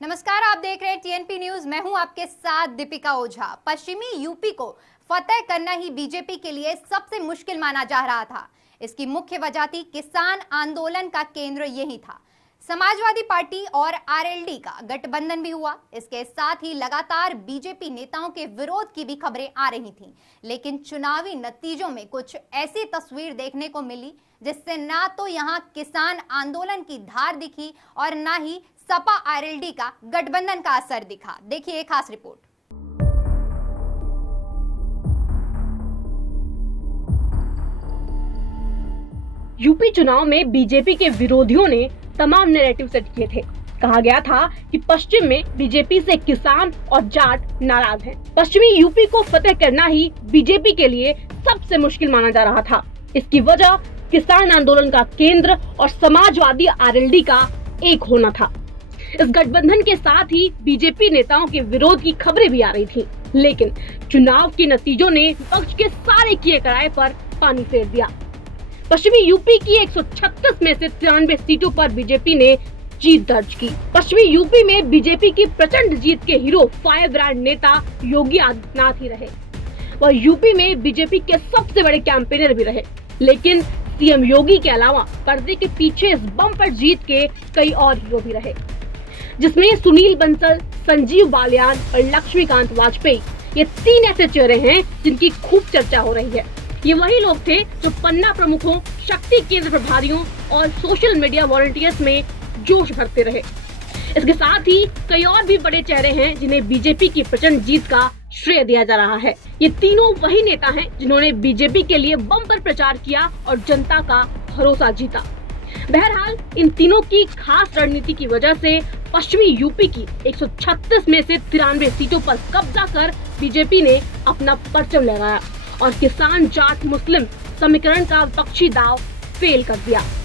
नमस्कार, आप देख रहे हैं टीएनपी न्यूज। मैं हूं आपके साथ दीपिका ओझा। पश्चिमी यूपी को फतेह करना ही बीजेपी के लिए सबसे मुश्किल माना जा रहा था। इसकी मुख्य वजह थी किसान आंदोलन का केंद्र यही था। समाजवादी पार्टी और आरएलडी का गठबंधन भी हुआ। इसके साथ ही लगातार बीजेपी नेताओं के विरोध की भी खबरें आ रही थीं, लेकिन चुनावी नतीजों में कुछ ऐसी तस्वीर देखने को मिली जिससे ना तो यहां किसान आंदोलन की धार दिखी और ना ही सपा आरएलडी का गठबंधन का असर दिखा। देखिए एक खास रिपोर्ट। यूपी चुनाव में बीजेपी के विरोधियों ने तमाम नैरेटिव सेट किए थे। कहा गया था कि पश्चिम में बीजेपी से किसान और जाट नाराज हैं। पश्चिमी यूपी को फतेह करना ही बीजेपी के लिए सबसे मुश्किल माना जा रहा था। इसकी वजह किसान आंदोलन का केंद्र और समाजवादी आरएलडी का एक होना था। इस गठबंधन के साथ ही बीजेपी नेताओं के विरोध की खबरें भी आ रही थी, लेकिन चुनाव के नतीजों ने विपक्ष के सारे किए कराए पर पानी फेर दिया। पश्चिमी यूपी की 136 में से 93 सीटों पर बीजेपी ने जीत दर्ज की। पश्चिमी यूपी में बीजेपी की प्रचंड जीत के हीरो फायर ब्रांड नेता योगी आदित्यनाथ ही रहे। वह यूपी में बीजेपी के सबसे बड़े कैंपेनर भी रहे, लेकिन सीएम योगी के अलावा पर्दे के पीछे इस बम्पर जीत के कई और हीरो भी रहे, जिसमें सुनील बंसल, संजीव बालियान और लक्ष्मीकांत वाजपेयी ये तीन ऐसे चेहरे हैं जिनकी खूब चर्चा हो रही है। ये वही लोग थे जो पन्ना प्रमुखों, शक्ति केंद्र प्रभारियों और सोशल मीडिया वॉलंटियर्स में जोश भरते रहे। इसके साथ ही कई और भी बड़े चेहरे हैं जिन्हें बीजेपी की प्रचंड जीत का श्रेय दिया जा रहा है। ये तीनों वही नेता हैं जिन्होंने बीजेपी के लिए बम्पर प्रचार किया और जनता का भरोसा जीता। बहरहाल इन तीनों की खास रणनीति की वजह से पश्चिमी यूपी की 136 में से 93 सीटों पर कब्जा कर बीजेपी ने अपना परचम लहराया और किसान जाट मुस्लिम समीकरण का विपक्षी दांव फेल कर दिया।